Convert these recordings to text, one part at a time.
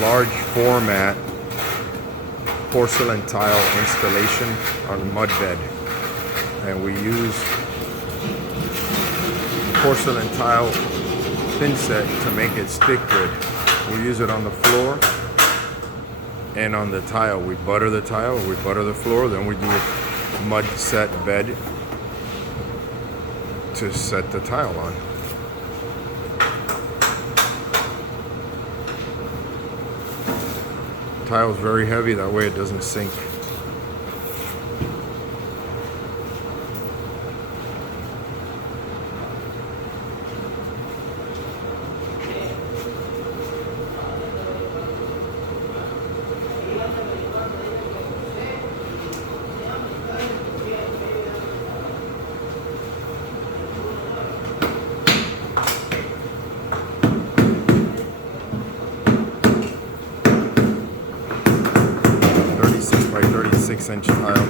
large format porcelain tile installation on mud bed, and we use porcelain tile thin set to make it stick good. We use it on the floor and on the tile. We butter the tile, we butter the floor, then we do a mud set bed to set the tile on. Tile is very heavy, that way it doesn't sink. By 36-inch tile.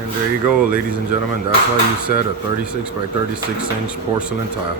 And there you go, ladies and gentlemen. That's how you set a 36 by 36 inch porcelain tile.